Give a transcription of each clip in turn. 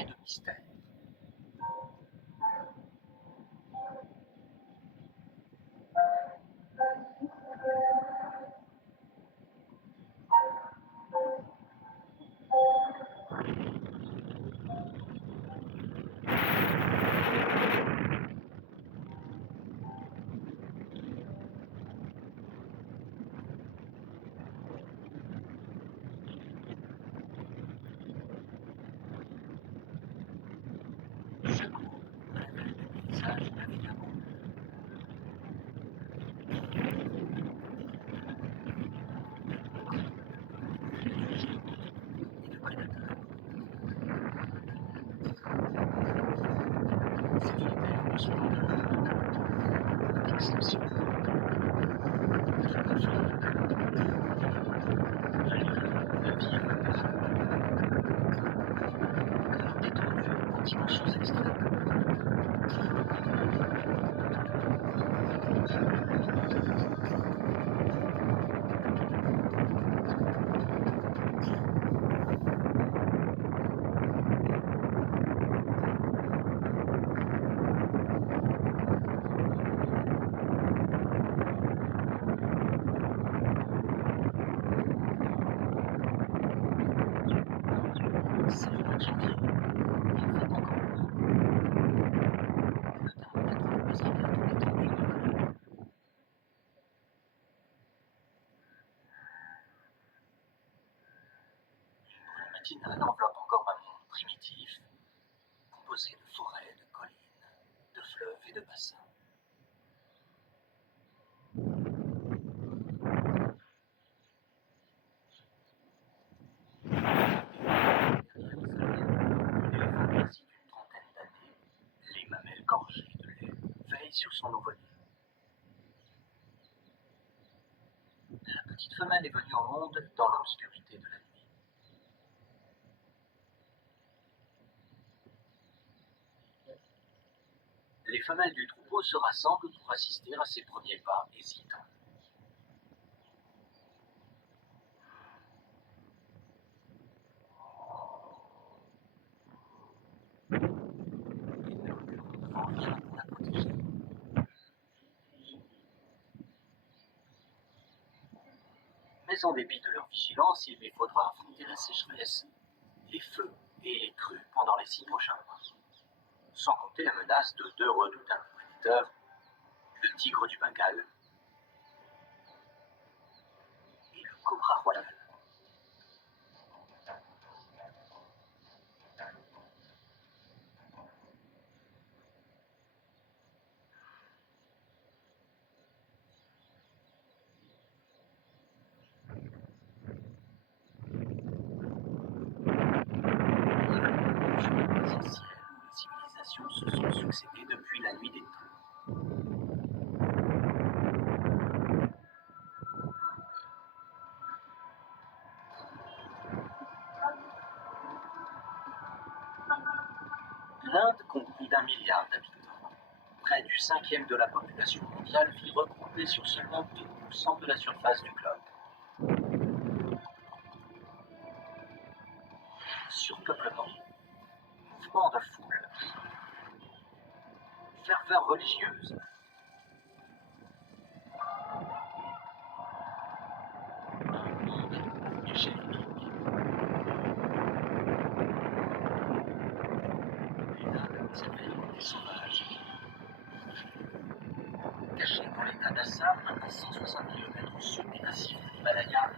et de mystère. Chaque mot révèle le paysage de la vie d'amour. Et de prédateurs. C'est une terre de splendeur, d'exception, de conflit, de vie et de cœur détendu en dimensions extrêmes. C'est le mois de janvier, il fait encore beau. Le thermomètre pesera bientôt les 38 degrés. Une brume matinale enveloppe encore un monde primitif, composé de forêts, de collines, de fleuves et de bassins. Derrière l'isolé, un éléphant assis d'une trentaine d'années, les mamelles gorgées de lait, veille sur son nouveau-né. La petite femelle est venue au monde dans l'obscurité de la nuit. Les femelles du troupeau se rassemblent pour assister à ses premiers pas hésitants. Et ne reculeront devant rien pour la protéger. Mais en dépit de leur vigilance, il lui faudra affronter la sécheresse, les feux et les crues pendant les 6 prochains mois. Sans compter la menace de 2 redoutables prédateurs, le tigre du Bengale et le cobra royal. Sur les essentiels où les civilisations se sont succédées depuis la nuit des temps. L'Inde compte plus d'1 milliard d'habitants. Près du 5e de la population mondiale vit regroupée sur seulement 2% de la surface du globe. Surpeuplement, mouvement de foule, ferveur religieuse, un monde à l'échelle unique. Et l'Inde s'appelle des sauvages. Cachés dans l'état d'Assam, à 160 km au sud du massif de l'Himalaya,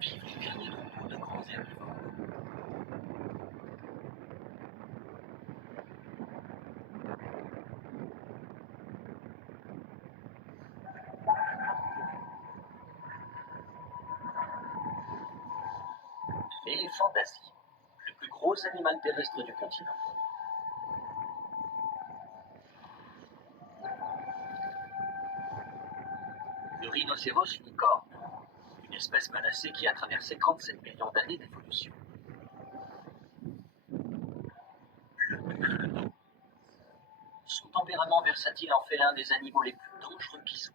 vivent les derniers troupeaux de grands herbivores. L'éléphant d'Asie, le plus gros animal terrestre du continent. Le rhinocéros licorne, une espèce menacée qui a traversé 37 millions d'années d'évolution. Le buffle d'eau. Son tempérament versatile en fait l'un des animaux les plus dangereux qui soient.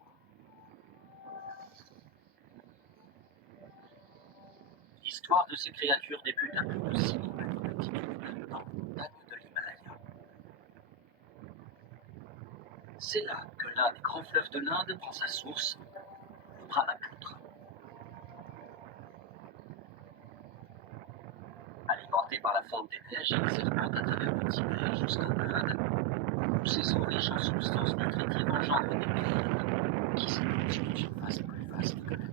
L'histoire de ces créatures débute à plus de 6 000 mètres d'altitude dans les montagnes de C'est là que l'un des grands fleuves de l'Inde prend sa source, le Brahmapoutre. Alimenté par la fonte des neiges, il serpente à travers le Tibet jusqu'en Inde, où ses eaux riches en substances nutritives engendrent des perles qui s'écoulent sur une surface plus vaste que la Californie.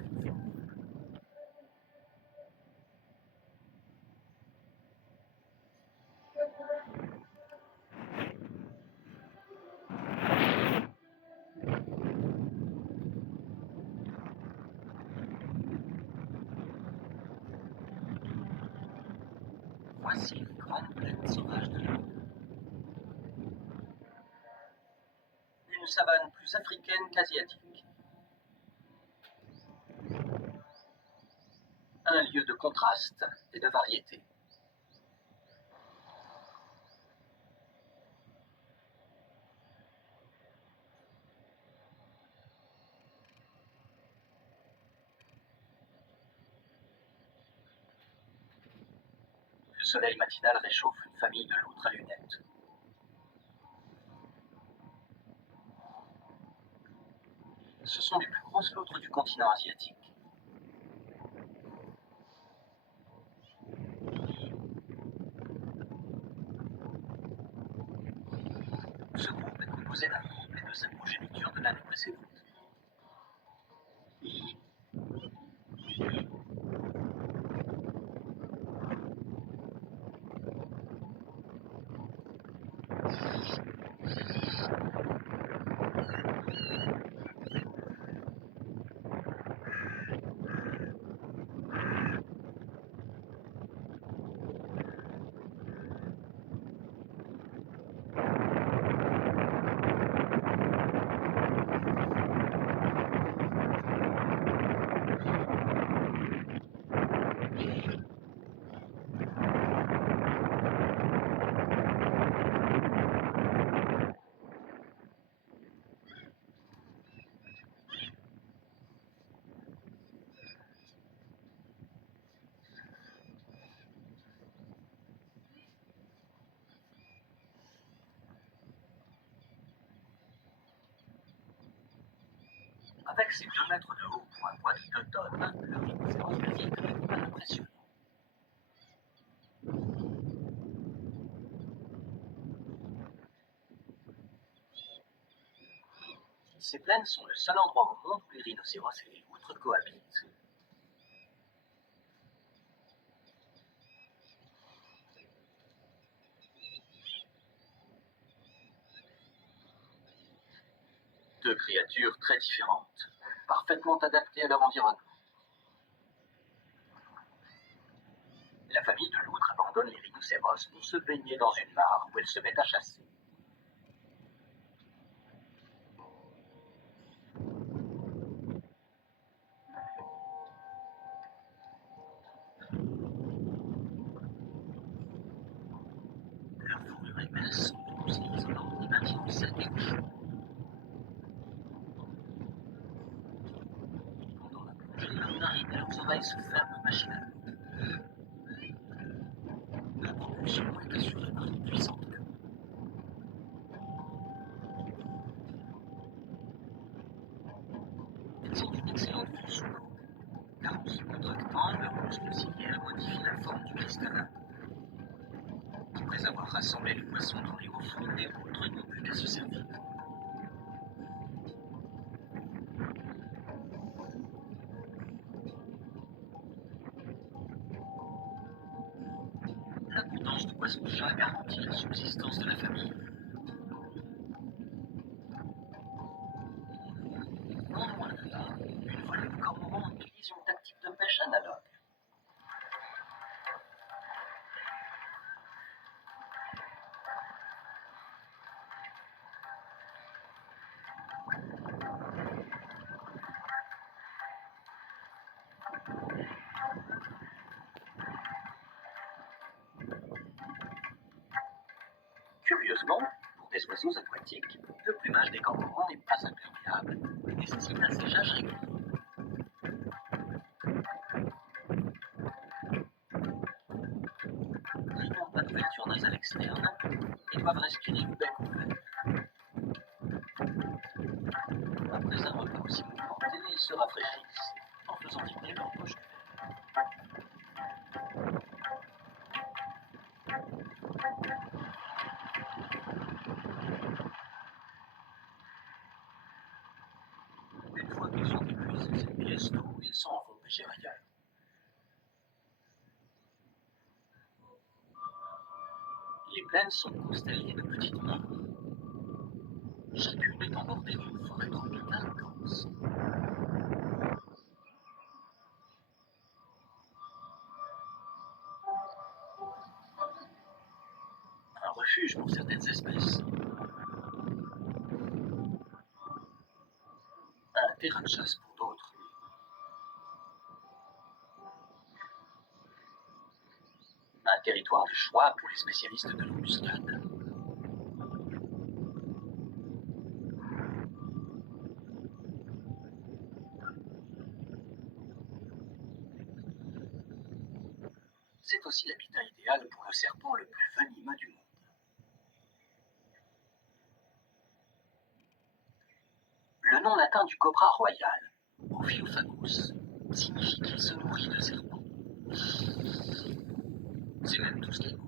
Voici les grandes plaines sauvages de l'Inde. Une savane plus africaine qu'asiatique. Un lieu de contraste et de variété. Le soleil matinal réchauffe une famille de loutres à lunettes. Ce sont les plus grosses loutres du continent asiatique. Ce groupe est composé d'un groupe et de sa progéniture de l'année précédente. Avec ses 2 mètres de haut pour un poids de 2 tonnes, le rhinocéros basique n'est pas impressionnant. Ces plaines sont le seul endroit au monde où les rhinocéros et les loutres cohabitent. Deux créatures très différentes, parfaitement adaptées à leur environnement. La famille de loutres abandonne les rhinocéros pour se baigner dans une mare où elles se mettent à chasser. Leur fourrure épaisse sont douces et isolantes et maintiennent le sec et au chaud. Pendant la plongée, leurs narines et leurs oreilles se ferment machinalement. La propulsion est assurée par une puissante queue. Elles ont une excellente vue sous l'eau, car en se contractant, leurs muscles ciliaires modifient la forme du cristallin. Après avoir rassemblé les poissons tournés au fond, les loutres n'ont plus qu'à se servir. L'abondance de poissons-chats garantit la subsistance de la famille. Non loin de là, une volée de cormorans utilise une tactique de pêche analogue. Curieusement, pour des oiseaux aquatiques, le plumage des cormorans n'est pas imperméable et nécessite un séchage régulier. Ils n'ont pas d'ouverture nasale externe et doivent respirer du bec ouvert. se rafraîchissent en faisant vibrer leur poche. Une fois qu'ils ont épuisé cette pièce d'eau, ils s'en vont pêcher ailleurs. Les plaines sont constellées de petites mares. Chacune étant bordée d'une forêt tropicale dense. Un refuge pour certaines espèces. Un terrain de chasse pour d'autres. Un territoire de choix pour les spécialistes de l'embuscade. C'est aussi l'habitat idéal pour le serpent le plus venimeux du monde. Le nom latin du cobra royal, Ophiophagous, signifie qu'il se nourrit de serpents. C'est même tout ce qu'il mange.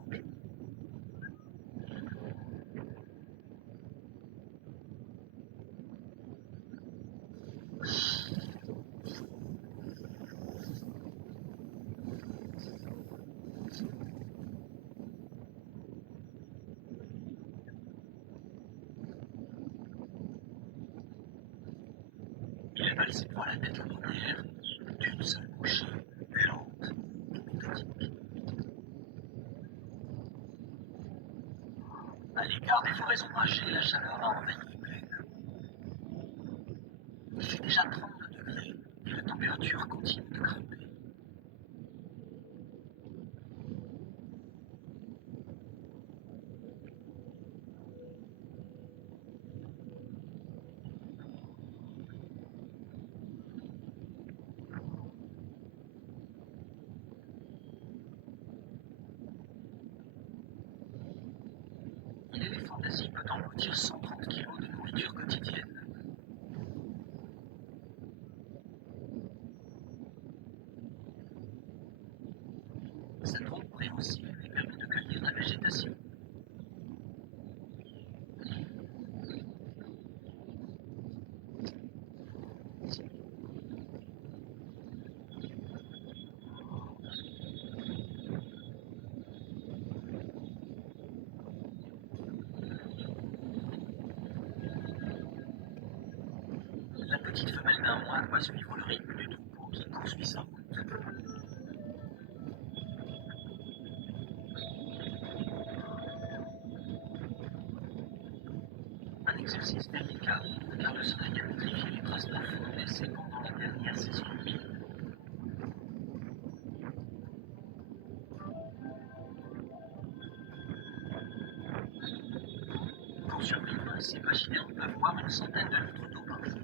Il avale ses proies à la tête la première, d'une seule bouchée, lente et méthodique. À l'écart des forêts ombragées, la chaleur a envahi les plaines. Il fait déjà 32 degrés et la température continue de grimper. L'éléphant d'Asie peut engloutir 130 kilos de nourriture quotidienne. Sa trompe préhensile lui permet de cueillir la végétation. La petite femelle d'un mois doit suivre le rythme du troupeau qui poursuit sa route. Un exercice délicat, car le soleil a pétrifié les traces profondes laissées pendant la dernière saison humide. Pour survivre, ces pachydermes peuvent boire une centaine de litres d'eau par jour.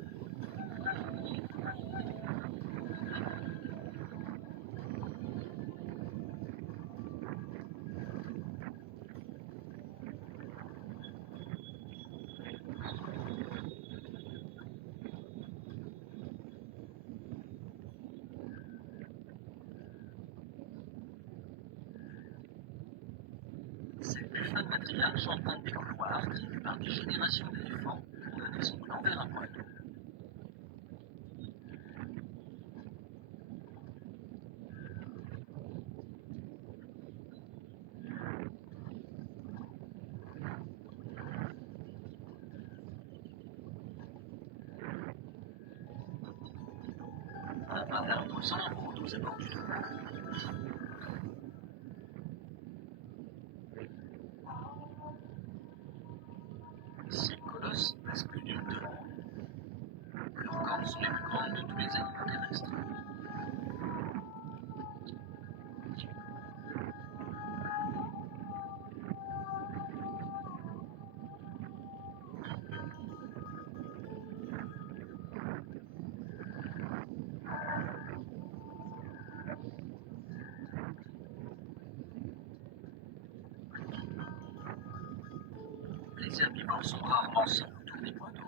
Cette buffle matriarche emprunte des couloirs créés par des générations d'éléphants pour mener son clan vers un point d'eau. Un bavard imposant rôde aux abords du troupeau. Ces colosses pèsent plus d'une tonne. Leurs cornes sont les plus grandes de tous les animaux terrestres. Les herbivores sont rarement seuls autour des points d'eau.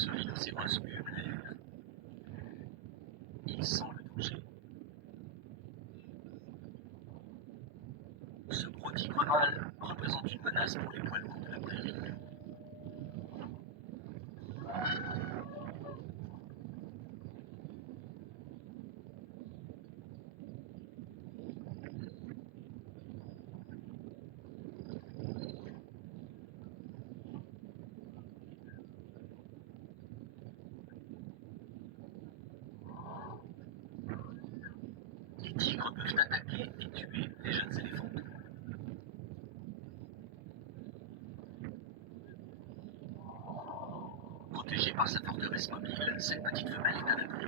ce rhinocéros pulmonaire. Il sent le danger. Ce gros tigre mâle représente une menace pour les poids lourds de la prairie. Les tigres peuvent attaquer et tuer les jeunes éléphants. Protégée par sa forteresse mobile, cette petite femelle est à l'abri.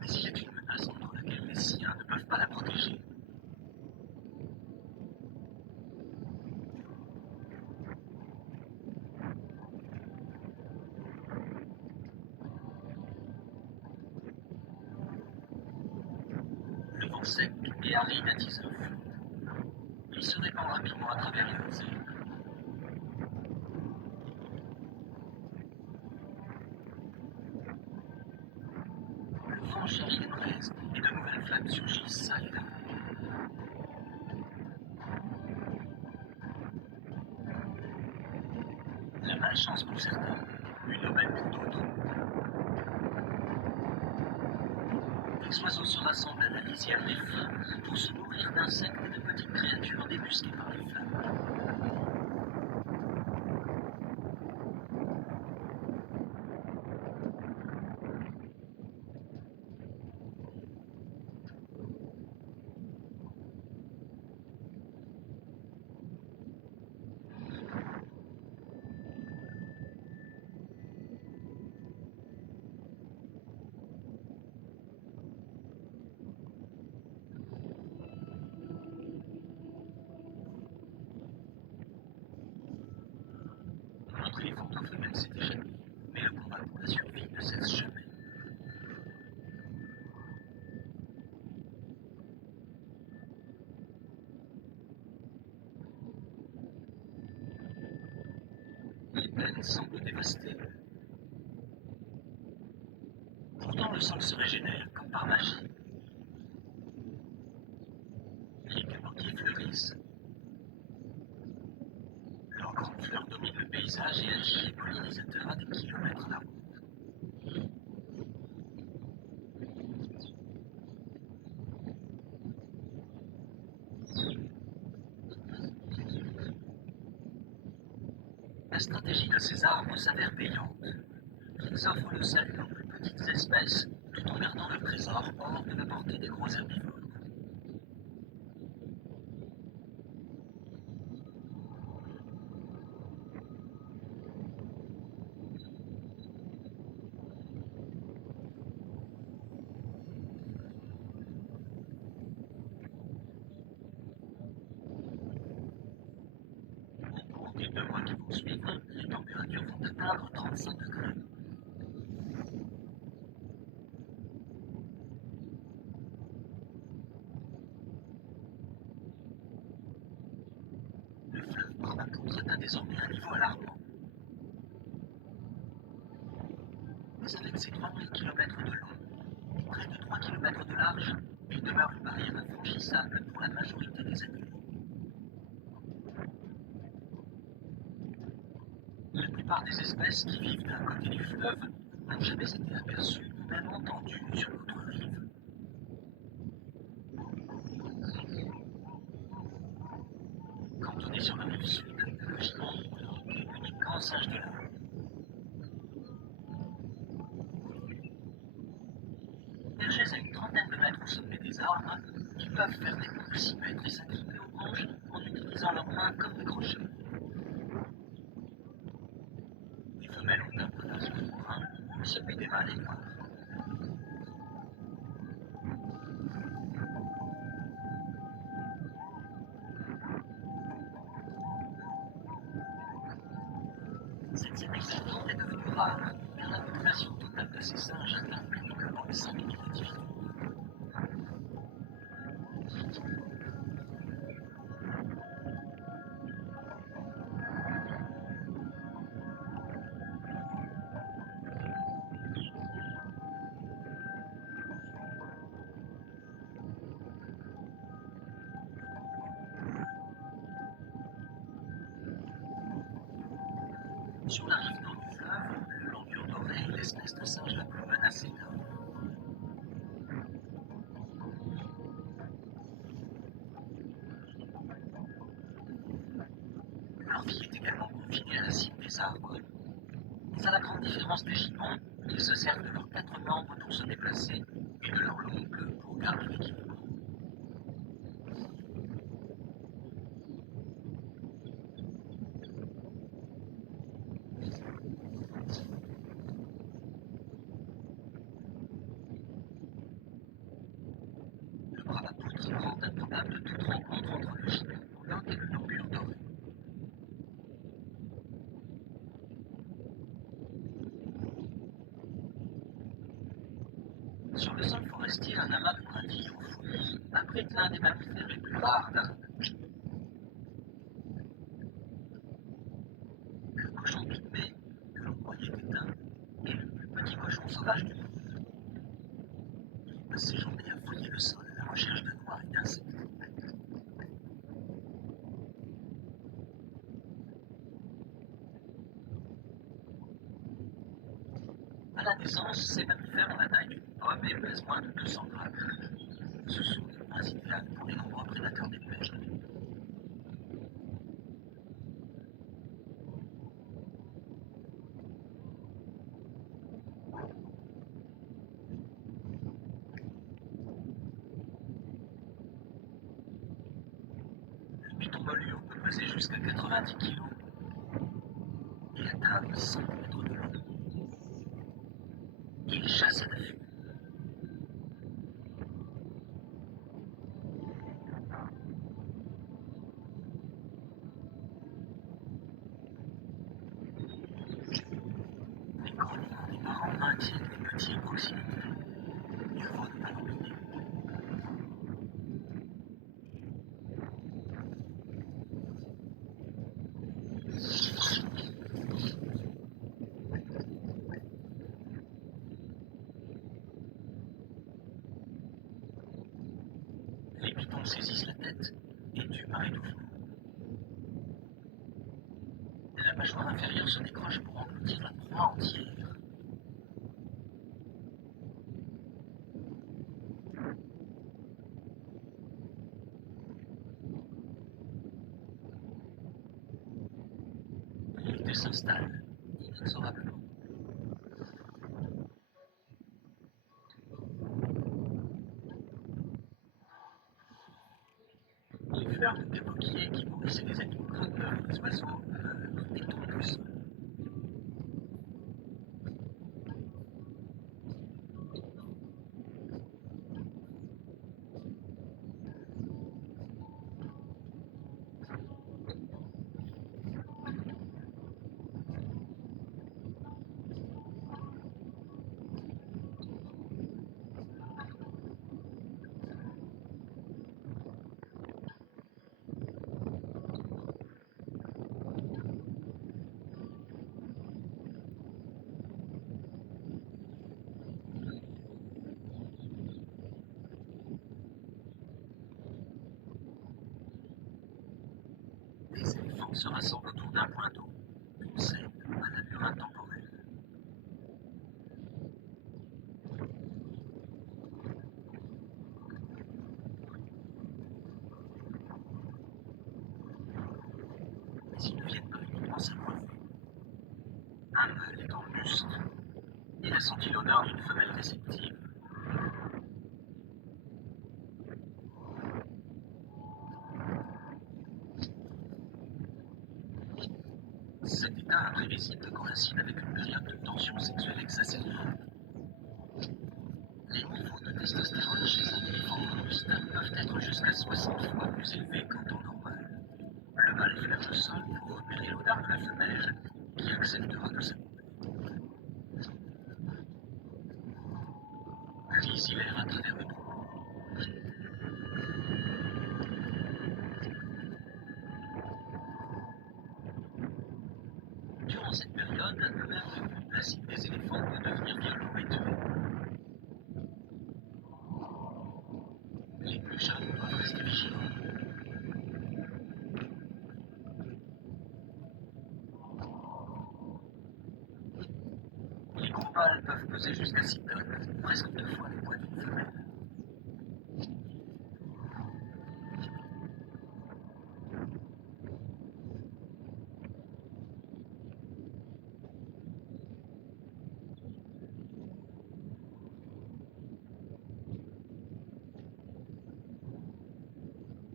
Mais il est une menace contre laquelle les siens ne peuvent pas la protéger. Le vent sec et aride attise le feu. Il se répand rapidement à travers les hautes herbes. Le vent chérit les braises et de nouvelles flammes surgissent ça et là. La malchance pour certains, une aubaine pour d'autres. Les oiseaux se rassemblent à la lisière des feux pour se nourrir d'insectes et de petites créatures débusquées par les flammes. Notre éléphanteau femelle s'est échappée, mais le combat pour la survie ne cesse jamais. Les plaines semblent dévastées. Pourtant, le sol se régénère comme par magie. Les capotiers fleurissent. Leurs grandes fleurs dominent le paysage et attirent les pollinisateurs à des kilomètres là-haut. La stratégie de ces arbres s'avère payante. Ils offrent le salut aux plus petites espèces, tout en gardant leur trésor hors de la portée des gros herbivores. Au cours des 2 mois qui vont suivre, les températures vont atteindre 35 degrés. Le fleuve Brahmaputra atteint désormais un niveau alarmant. Mais avec ses 3000 km de long et près de 3 km de large, il demeure une barrière infranchissable pour la majorité des animaux. La plupart des espèces qui vivent d'un côté du fleuve n'ont jamais été aperçues ou même entendues sur l'autre rive. Quand on est sur la rive sud, le gigant est unique grand singe de l'Inde. Perchés à une trentaine de mètres au sommet des arbres, ils peuvent faire des boucles 6 mètres et s'agripper aux branches en utilisant leurs mains comme des crochets. Les femelles ont un pelage brun, celui des mâles est noir. Cette sélection est devenue rare, car la population totale de ces singes atteint uniquement les 5 000 individus. Sur la rive nord du fleuve, le langur doré est l'espèce de singe la plus menacée d'Inde. Leur vie est également confinée à la cime des arbres. Mais à la grande différence des gibbons, ils se servent de leurs quatre membres pour se déplacer et de leur longue queue pour garder l'équilibre. Le brabapoutre rend improbable toute rencontre entre le gibbon boulotte et le langur doré. Sur le sol forestier, un amas de brindilles aux fouilles abrite l'un des mammifères les plus rares d'Inde. Le cochon pygmée, que l'on croyait éteint, est le plus petit cochon sauvage du monde. Il passe ses journées à fouiller le sol à la recherche de noix et d'insectes. À la naissance, ces mammifères ont la taille d'une pomme et pèsent moins de 200 grammes. Ce sont des proies idéales pour les nombreux prédateurs des plaines. Le python molure peut peser jusqu'à 90 kg et atteindre 5 mètres de long. Il chasse à l'affût. Les grognements des parents maintiennent les petits à proximité. Mieux vaut ne pas l'embêter. Les pitons saisissent la tête et tuent par étouffement. La mâchoire inférieure se décroche pour engloutir la proie entière. L'été s'installe, inexorablement. Les fleurs de caboquier qui nourrissaient les animaux grimpeurs et les oiseaux meurent et tombent au sol. Les éléphants se rassemblent autour d'un point d'eau, une scène à l'allure intemporelle. Mais ils ne viennent pas uniquement s'abreuver. Un mâle est en buste. Il a senti l'odeur d'une femelle réceptive. Cet état imprévisible coïncide avec une période de tension sexuelle exacerbée. Les niveaux de testostérone chez un éléphant robuste peuvent être jusqu'à 60 fois plus élevés qu'en temps normal. Le mâle flaire le sol pour repérer l'odeur de la femelle qui acceptera de s'accoupler. Puis il erre à travers le trou. Durant cette période, même le plus placide des éléphants peut devenir violent et tuer. Les plus jeunes doivent rester vigilants. mâles peuvent peser jusqu'à 6 tonnes, presque 2 fois le poids d'une femelle.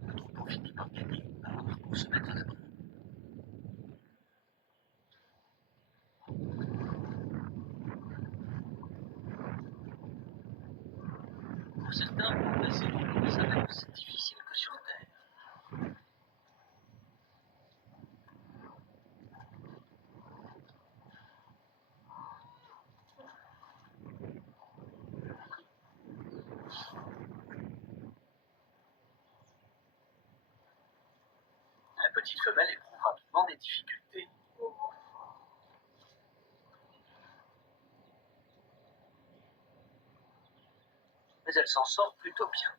Le troupeau finit par gagner, alors pour se mettre à l'abri. Pour certains, progresser du long des années, c'est difficile que sur Terre. La petite femelle éprouve rapidement des difficultés. Mais elle s'en sort plutôt bien.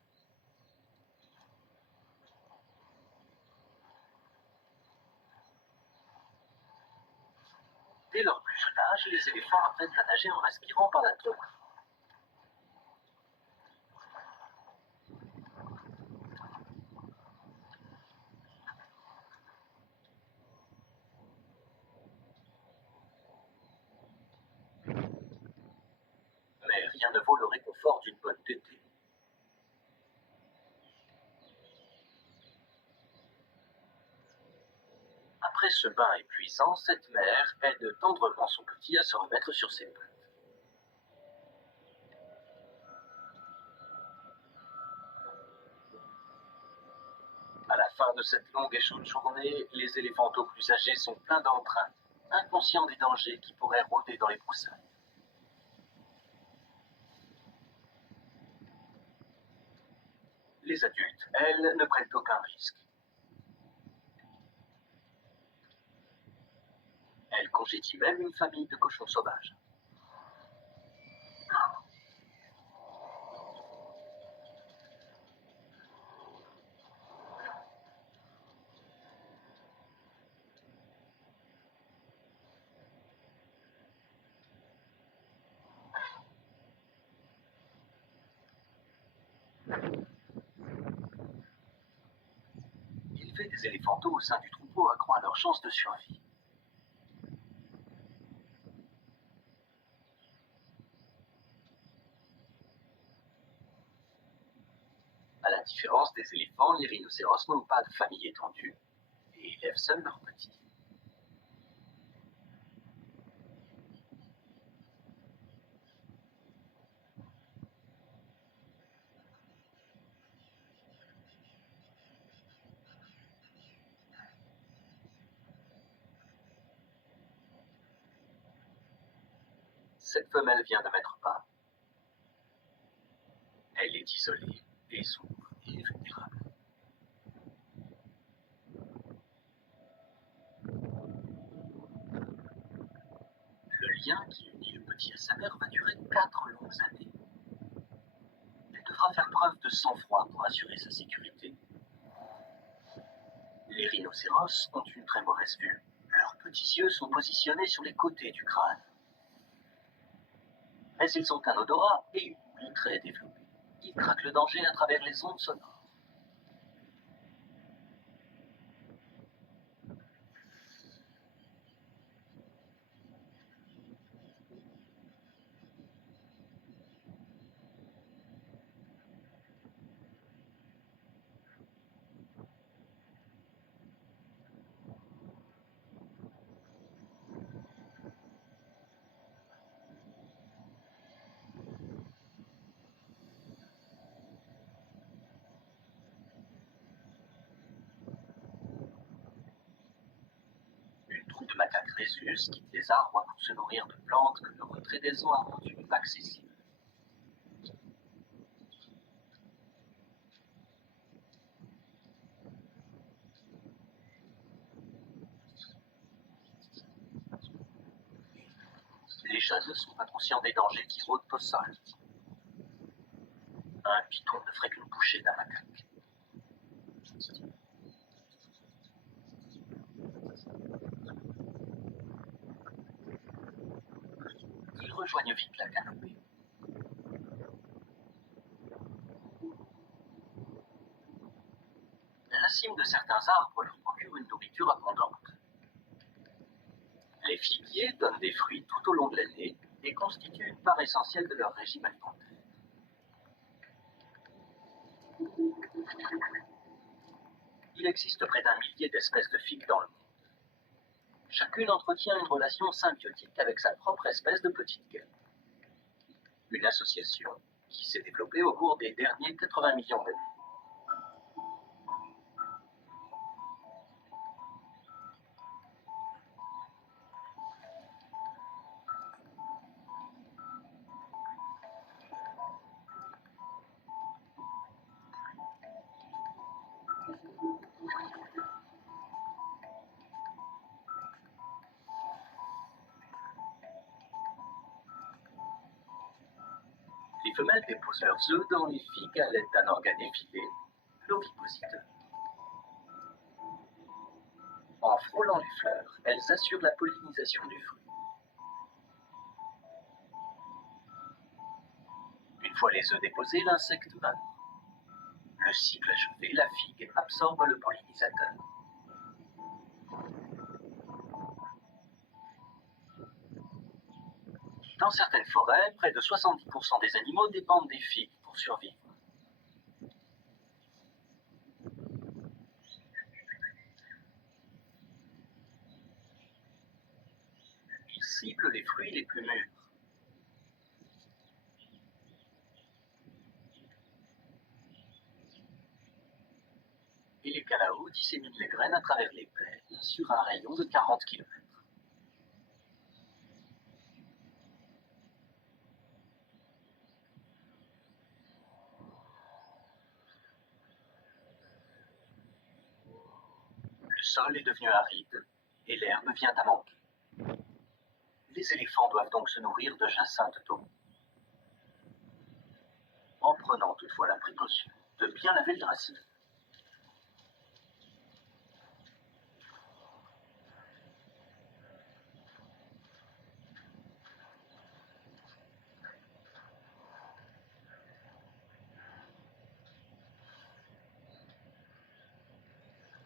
Dès leur plus jeune âge, les éléphants apprennent à nager en respirant par la trompe. Mais rien ne vaut le réconfort d'une bonne tétée. Après ce bain épuisant, cette mère aide tendrement son petit à se remettre sur ses pattes. À la fin de cette longue et chaude journée, les éléphanteaux plus âgés sont pleins d'entrain, inconscients des dangers qui pourraient rôder dans les broussailles. Les adultes, elles, ne prennent aucun risque. Elles congédient même une famille de cochons sauvages. Élever des éléphanteaux au sein du troupeau accroît leurs chances de survie. À la différence des éléphants, les rhinocéros n'ont pas de famille étendue et élèvent seuls leurs petits. Cette femelle vient de mettre bas. Elle est isolée et sombre et vulnérable. Le lien qui unit le petit à sa mère va durer 4 longues années. Elle devra faire preuve de sang-froid pour assurer sa sécurité. Les rhinocéros ont une très mauvaise vue. Leurs petits yeux sont positionnés sur les côtés du crâne. Mais ils ont un odorat et une ouïe très développée. Ils traquent le danger à travers les ondes sonores. Une troupe de macaques rhésus quitte les arbres pour se nourrir de plantes que le retrait des eaux a rendues accessibles. Les jeunes ne sont pas conscients des dangers qui rôdent au sol. Un python ne ferait qu'une bouchée d'un macaque. Ils rejoignent vite la canopée. La cime de certains arbres leur procure une nourriture abondante. Les figuiers donnent des fruits tout au long de l'année et constituent une part essentielle de leur régime alimentaire. Il existe près d'un millier d'espèces de figues dans le monde. Chacune entretient une relation symbiotique avec sa propre espèce de petite guêpe. Une association qui s'est développée au cours des derniers 80 millions d'années. Les femelles déposent leurs œufs dans les figues à l'aide d'un organe effilé, l'ovipositeur. En frôlant les fleurs, elles assurent la pollinisation du fruit. Une fois les œufs déposés, l'insecte meurt. Le cycle achevé, la figue absorbe le pollinisateur. Dans certaines forêts, près de 70% des animaux dépendent des figues pour survivre. Ils ciblent les fruits les plus mûrs. Et les calaos disséminent les graines à travers les plaines sur un rayon de 40 km. Le sol est devenu aride et l'herbe vient à manquer. Les éléphants doivent donc se nourrir de jacinthes d'eau, en prenant toutefois la précaution de bien laver le racine.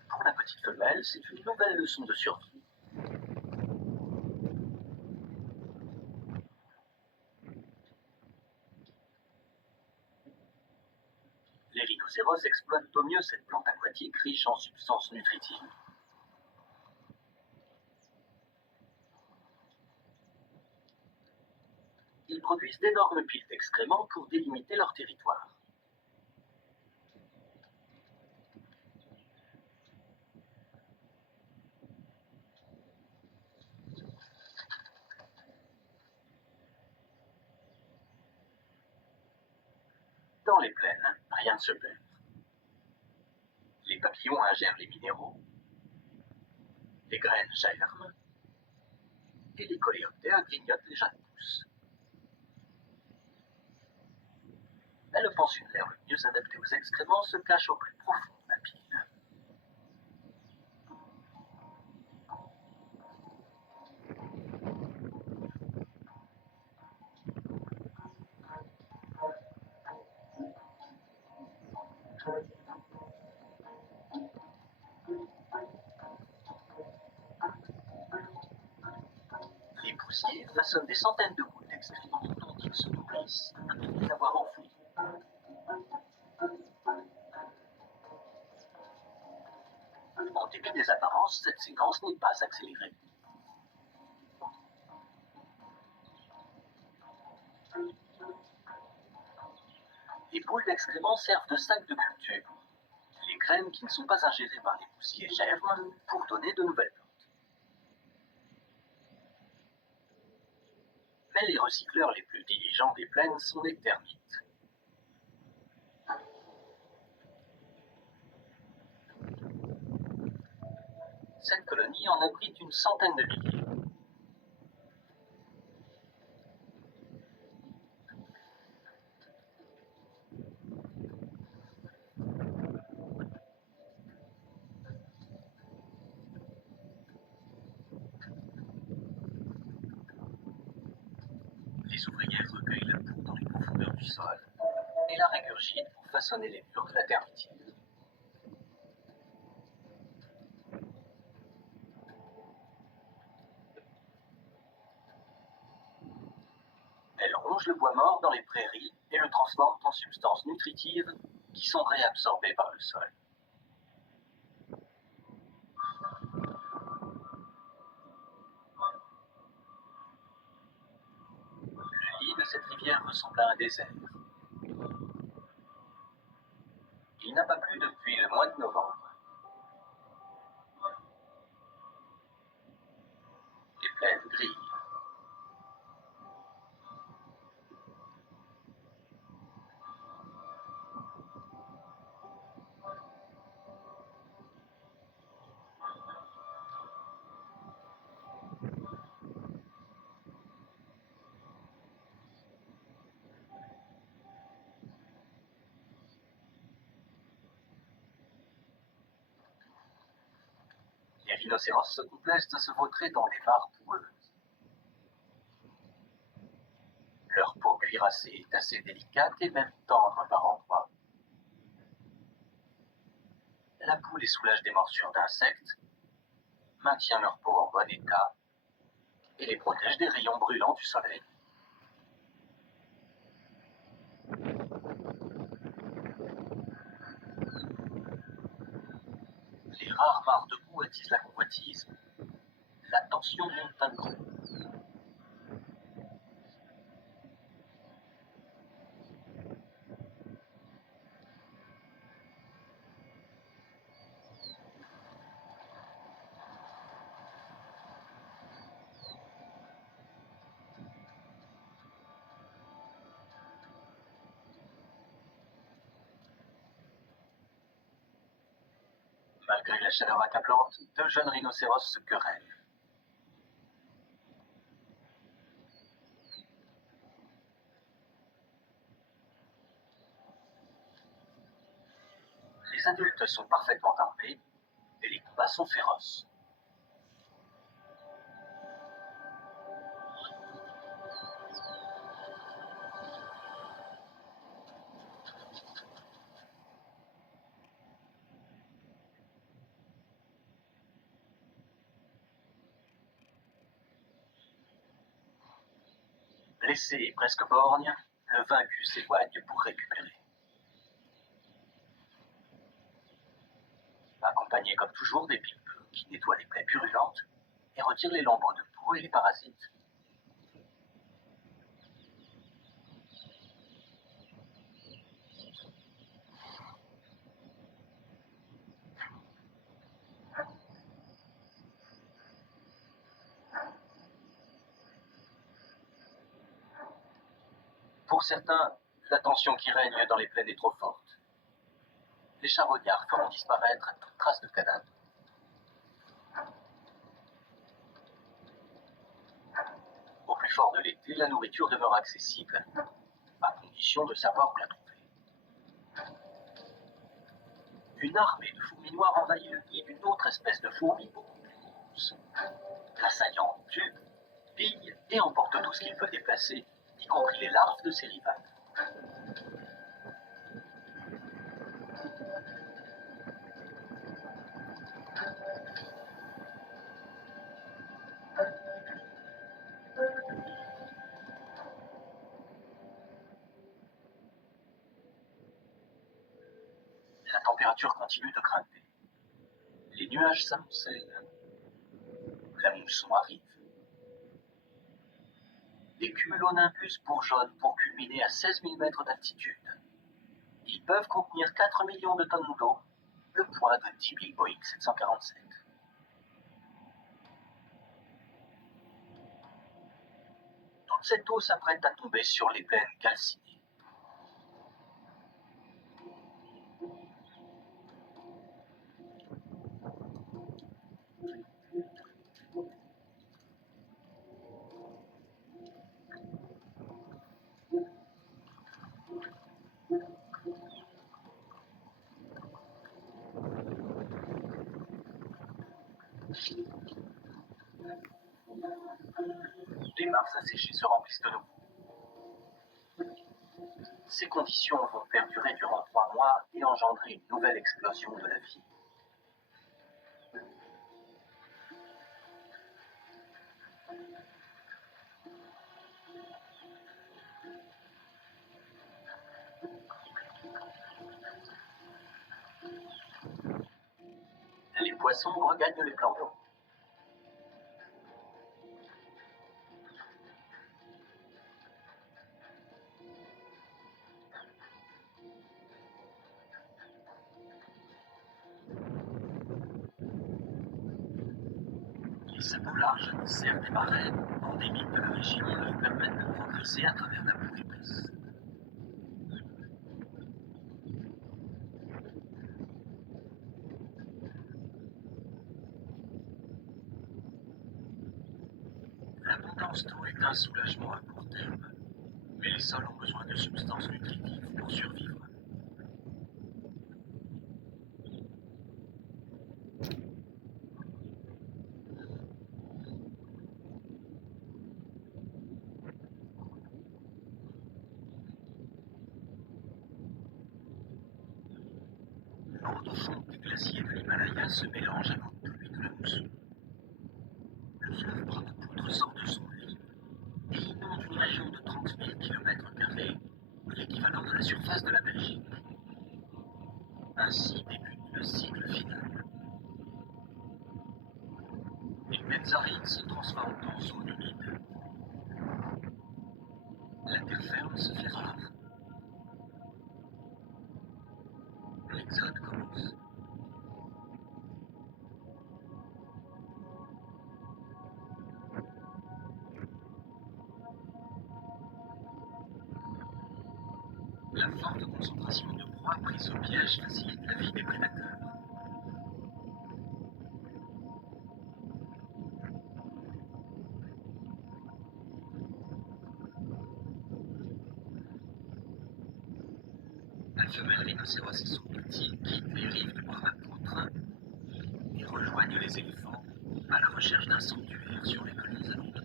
Pour la petite femelle, c'est une nouvelle leçon de survie. Les rhinocéros exploitent au mieux cette plante aquatique riche en substances nutritives. Ils produisent d'énormes piles d'excréments pour délimiter leur territoire. Dans les plaines, rien ne se perd. Les papillons ingèrent les minéraux, les graines germent, et les coléoptères grignotent les jeunes pousses. Mais le pensionnaire le mieux adapté aux excréments se cache au plus profond de la pile. Les poussiers façonnent des centaines de boules d'excréments dont ils se nourrissent après les avoir enfouis. En dépit des apparences, cette séquence n'est pas accélérée. Les boules d'excréments servent de sacs de culture. Les graines qui ne sont pas ingérées par les poussiers germent pour donner de nouvelles plantes. Mais les recycleurs les plus diligents des plaines sont les termites. Cette colonie en abrite une centaine de milliers. les ouvrières recueillent la boue dans les profondeurs du sol et la régurgitent pour façonner les murs de la termitière. Elles rongent le bois mort dans les prairies et le transforment en substances nutritives qui sont réabsorbées par le sol. Le lit de cette rivière ressemble à un désert. Il n'a pas plu depuis le mois de novembre. Les plaines grillent. Les rhinocéros se complaisent à se vautrer dans les mares boueuses. Leur peau cuirassée est assez délicate et même tendre par endroits. La boue les soulage des morsures d'insectes, maintient leur peau en bon état et les protège des rayons brûlants du soleil. Les rares mares de boue attisent la convoitise. La tension monte d'un cran. Malgré la chaleur accablante, deux jeunes rhinocéros se querellent. Les adultes sont parfaitement armés et les combats sont féroces. Blessé et presque borgne, le vaincu s'éloigne pour récupérer. Accompagné comme toujours des pipes qui nettoient les plaies purulentes et retirent les lambeaux de peau et les parasites. Pour certains, la tension qui règne dans les plaines est trop forte. Les charognards feront disparaître toute trace de cadavre. Au plus fort de l'été, la nourriture demeure accessible, à condition de savoir où la trouver. Une armée de fourmis noires envahit le nid d'une autre espèce de fourmi beaucoup plus grosse. L'assaillant tue, pille et emporte tout ce qu'il peut déplacer, y compris les larves de ses rivales. La température continue de grimper. Les nuages s'amoncellent. La mousson arrive. Des cumulonimbus bourgeonnent pour culminer à 16 000 mètres d'altitude. Ils peuvent contenir 4 millions de tonnes d'eau, le poids de 10 000 Boeing 747. Toute cette eau s'apprête à tomber sur les plaines calcinées. Les mares asséchées se remplissent de nouveau. Ces conditions vont perdurer durant 3 mois et engendrer une nouvelle explosion de la vie. Les poissons regagnent les plans d'eau. Les sabots larges qui servent des marais, endémiques de la région, leur permettent de progresser à travers la boue épaisse. L'abondance d'eau est un soulagement à court terme, mais les sols ont besoin de substances nutritives pour survivre. L'eau de fonte des glaciers de l'Himalaya se mélange à l'eau de pluie de la mousson. Le fleuve Brahmaputra sort de son lit et inonde une région de 30 000 km², l'équivalent de la surface de la Belgique. Ainsi débute le cycle final. Les plaines arides se transforment en zones humides. La terre ferme se fait rare. L'exode commence. La forte concentration de proies prises au piège facilite la vie des prédateurs. La femelle rhinocéros et son petit quittent les rives du Brahmaputra et rejoignent les éléphants à la recherche d'un sanctuaire sur les collines alentours.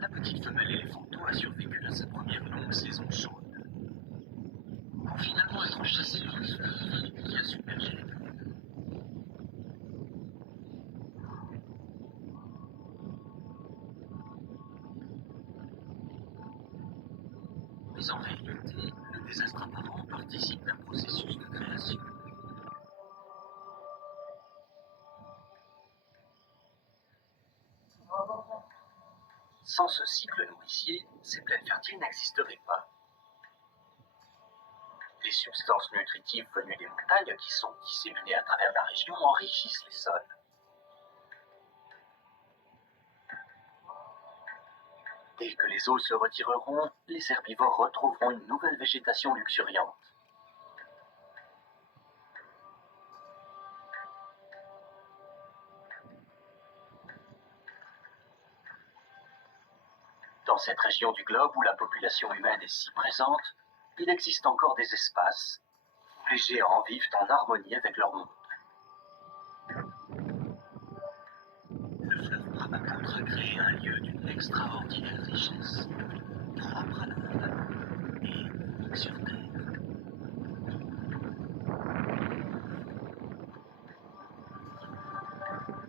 La petite femelle éléphanto a survécu à sa première longue saison chaude, pour finalement être chassée par le fleuve qui a submergé les plaines. Mais en réalité, le désastre apparent participe d'un processus de création. Sans ce cycle nourricier, ces plaines fertiles n'existeraient pas. Les substances nutritives venues des montagnes qui sont disséminées à travers la région enrichissent les sols. Dès que les eaux se retireront, les herbivores retrouveront une nouvelle végétation luxuriante. Dans cette région du globe où la population humaine est si présente, il existe encore des espaces où les géants vivent en harmonie avec leur monde. Le fleuve Brahmaputra crée un lieu d'une extraordinaire richesse, propre à l'Inde et unique sur Terre.